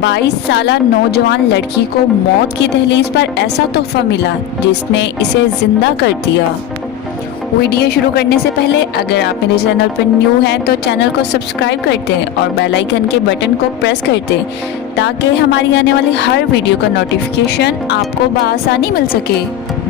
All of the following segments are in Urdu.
22 سالہ نوجوان لڑکی کو موت کی دہلیز پر ایسا تحفہ ملا جس نے اسے زندہ کر دیا۔ ویڈیو شروع کرنے سے پہلے اگر آپ میرے چینل پر نیو ہیں تو چینل کو سبسکرائب کر دیں اور بیل آئیکن کے بٹن کو پریس کر دیں تاکہ ہماری آنے والی ہر ویڈیو کا نوٹیفیکیشن آپ کو بآسانی مل سکے۔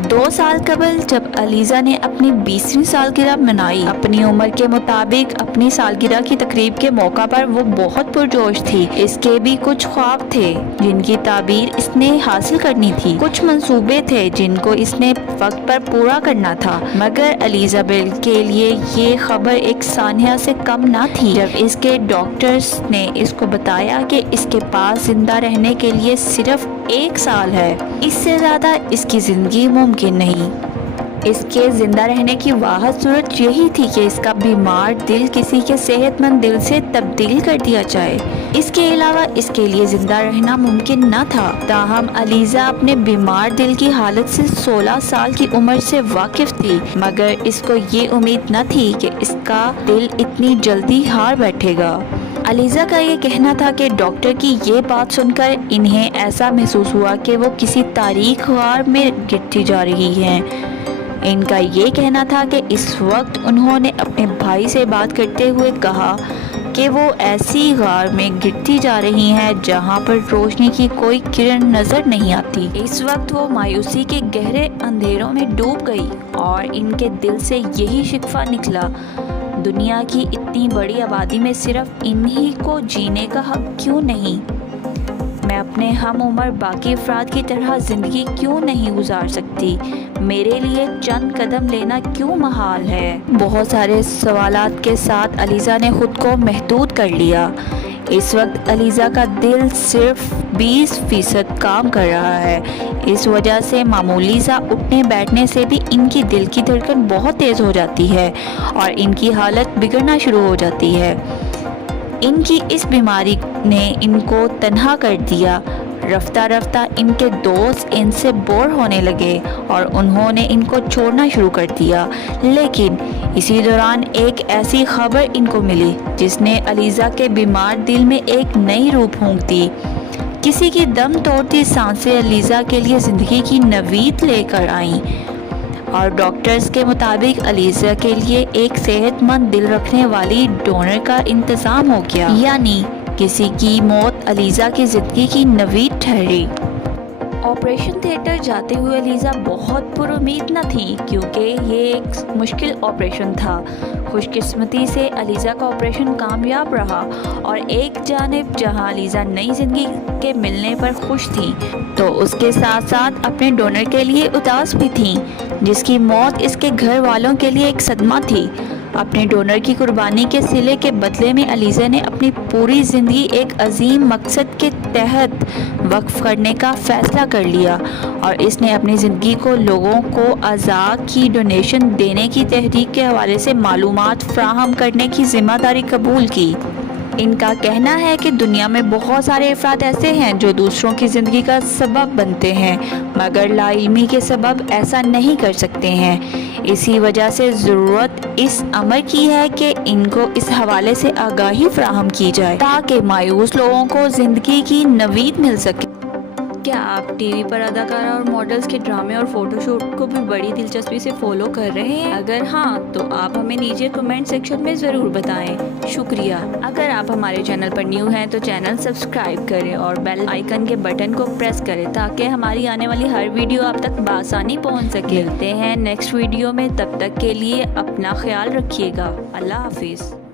2 سال قبل جب علیزہ نے اپنی 20ویں سالگرہ منائی، اپنی عمر کے مطابق اپنی سالگرہ کی تقریب کے موقع پر وہ بہت پرجوش تھی۔ اس کے بھی کچھ خواب تھے جن کی تعبیر اس نے حاصل کرنی تھی، کچھ منصوبے تھے جن کو اس نے وقت پر پورا کرنا تھا، مگر الیزابیتھ کے لیے یہ خبر ایک سانحہ سے کم نہ تھی جب اس کے ڈاکٹرز نے اس کو بتایا کہ اس کے پاس زندہ رہنے کے لیے صرف 1 سال ہے، اس سے زیادہ اس کی زندگی ممکن نہیں۔ اس کے زندہ رہنے کی واحد صورت یہی تھی کہ اس کا بیمار دل کسی کے صحت مند دل سے تبدیل کر دیا جائے، اس کے علاوہ اس کے لیے زندہ رہنا ممکن نہ تھا۔ تاہم علیزہ اپنے بیمار دل کی حالت سے 16 سال کی عمر سے واقف تھی، مگر اس کو یہ امید نہ تھی کہ اس کا دل اتنی جلدی ہار بیٹھے گا۔ علیزہ کا یہ کہنا تھا کہ ڈاکٹر کی یہ بات سن کر انہیں ایسا محسوس ہوا کہ وہ کسی تاریک غار میں گرتی جا رہی ہیں۔ ان کا یہ کہنا تھا کہ اس وقت انہوں نے اپنے بھائی سے بات کرتے ہوئے کہا کہ وہ ایسی غار میں گرتی جا رہی ہیں جہاں پر روشنی کی کوئی کرن نظر نہیں آتی۔ اس وقت وہ مایوسی کے گہرے اندھیروں میں ڈوب گئی اور ان کے دل سے یہی شکوہ نکلا، دنیا کی اتنی بڑی آبادی میں صرف انہی کو جینے کا حق کیوں نہیں؟ میں اپنے ہم عمر باقی افراد کی طرح زندگی کیوں نہیں گزار سکتی؟ میرے لیے چند قدم لینا کیوں محال ہے؟ بہت سارے سوالات کے ساتھ علیزہ نے خود کو محدود کر لیا۔ اس وقت علیزہ کا دل صرف 20% کام کر رہا ہے، اس وجہ سے معمولی سا اٹھنے بیٹھنے سے بھی ان کی دل کی دھڑکن بہت تیز ہو جاتی ہے اور ان کی حالت بگڑنا شروع ہو جاتی ہے۔ ان کی اس بیماری نے ان کو تنہا کر دیا۔ رفتہ رفتہ ان کے دوست ان سے بور ہونے لگے اور انہوں نے ان کو چھوڑنا شروع کر دیا، لیکن اسی دوران ایک ایسی خبر ان کو ملی جس نے علیزہ کے بیمار دل میں ایک نئی روح پھونک دی۔ کسی کی دم توڑتی سانسیں علیزہ کے لیے زندگی کی نوید لے کر آئیں اور ڈاکٹرز کے مطابق علیزہ کے لیے ایک صحت مند دل رکھنے والی ڈونر کا انتظام ہو گیا، یعنی کسی کی موت علیزہ کی زندگی کی نوید ٹھہری۔ آپریشن تھیٹر جاتے ہوئے علیزہ بہت پر امید نہ تھی کیونکہ یہ ایک مشکل آپریشن تھا۔ خوش قسمتی سے علیزہ کا آپریشن کامیاب رہا اور ایک جانب جہاں علیزہ نئی زندگی کے ملنے پر خوش تھی تو اس کے ساتھ ساتھ اپنے ڈونر کے لیے اداس بھی تھیں جس کی موت اس کے گھر والوں کے لیے ایک صدمہ تھی۔ اپنے ڈونر کی قربانی کے صلے کے بدلے میں علیزہ نے اپنی پوری زندگی ایک عظیم مقصد کے تحت وقف کرنے کا فیصلہ کر لیا اور اس نے اپنی زندگی کو لوگوں کو اعضاء کی ڈونیشن دینے کی تحریک کے حوالے سے معلومات فراہم کرنے کی ذمہ داری قبول کی۔ ان کا کہنا ہے کہ دنیا میں بہت سارے افراد ایسے ہیں جو دوسروں کی زندگی کا سبب بنتے ہیں مگر لا علمی کے سبب ایسا نہیں کر سکتے ہیں، اسی وجہ سے ضرورت اس امر کی ہے کہ ان کو اس حوالے سے آگاہی فراہم کی جائے تاکہ مایوس لوگوں کو زندگی کی نوید مل سکے۔ کیا آپ ٹی وی پر اداکارہ اور ماڈلز کے ڈرامے اور فوٹو شوٹ کو بھی بڑی دلچسپی سے فالو کر رہے ہیں؟ اگر ہاں تو آپ ہمیں نیچے کمنٹ سیکشن میں ضرور بتائیں۔ شکریہ۔ اگر آپ ہمارے چینل پر نیو ہیں تو چینل سبسکرائب کریں اور بیل آئیکن کے بٹن کو پریس کریں تاکہ ہماری آنے والی ہر ویڈیو آپ تک بآسانی پہنچ سکے۔ ملتے ہیں نیکسٹ ویڈیو میں، تب تک کے لیے اپنا خیال رکھیے گا۔ اللہ حافظ۔